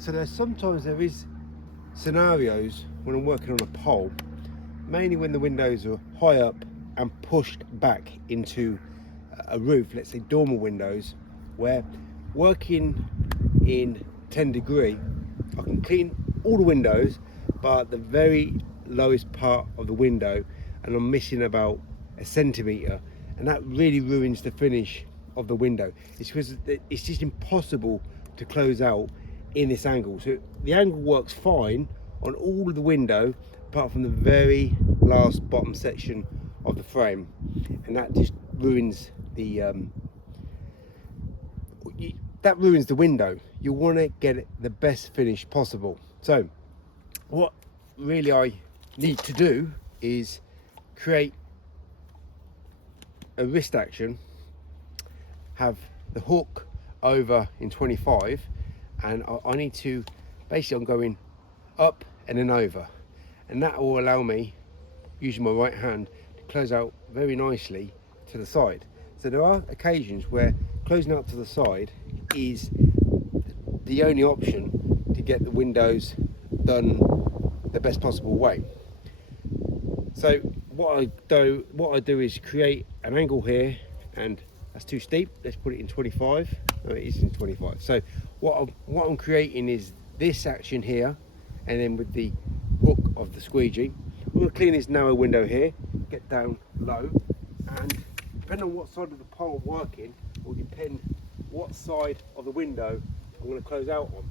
So sometimes there is scenarios when I'm working on a pole, mainly when the windows are high up and pushed back into a roof, let's say dormer windows, where working in 10 degree, I can clean all the windows, but the very lowest part of the window, and I'm missing about a centimetre, and that really ruins the finish of the window. It's because it's just impossible to close out in this angle. So the angle works fine on all of the window apart from the very last bottom section of the frame, and that just ruins the window. You want to get it the best finish possible. So what really I need to do is create a wrist action, have the hook over in 25, and I need to, basically I'm going up and then over, and that will allow me, using my right hand, to close out very nicely to the side. So there are occasions where closing out to the side is the only option to get the windows done the best possible way. So what I do is create an angle here, and that's too steep. Let's put it in 25. No, it is in 25. So what I'm creating is this action here, and then with the hook of the squeegee, I'm going to clean this narrow window here, get down low, and depending on what side of the pole I'm working will depend what side of the window I'm going to close out on.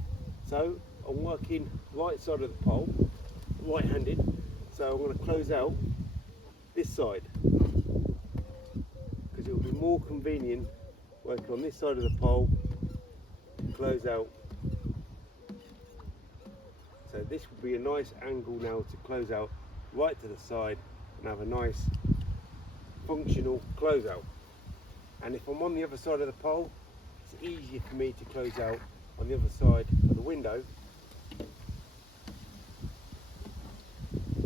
So I'm working right side of the pole, right-handed, so I'm going to close out this side because it will be more convenient working on this side of the pole to close out. So this would be a nice angle now to close out right to the side and have a nice functional closeout. And if I'm on the other side of the pole, it's easier for me to close out on the other side of the window.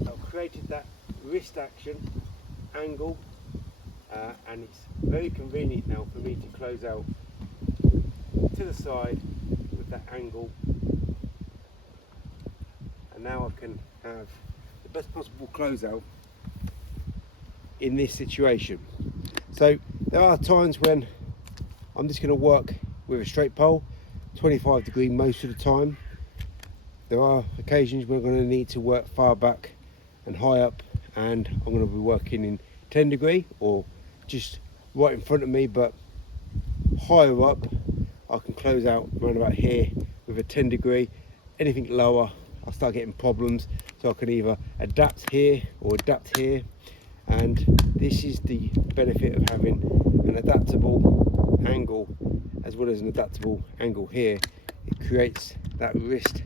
I've created that wrist action angle, and it's very convenient now for me to close out to the side with that angle, and now I can have the best possible closeout in this situation. So there are times when I'm just going to work with a straight pole, 25 degree most of the time. There are occasions where I'm going to need to work far back and high up, and I'm going to be working in 10 degree or just right in front of me, but higher up I can close out around about here with a 10 degree. Anything lower I'll start getting problems, so I can either adapt here or adapt here, and this is the benefit of having an adaptable angle as well as an adaptable angle here. It creates that wrist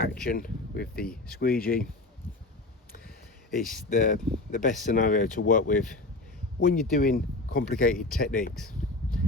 action with the squeegee. It's the best scenario to work with when you're doing complicated techniques.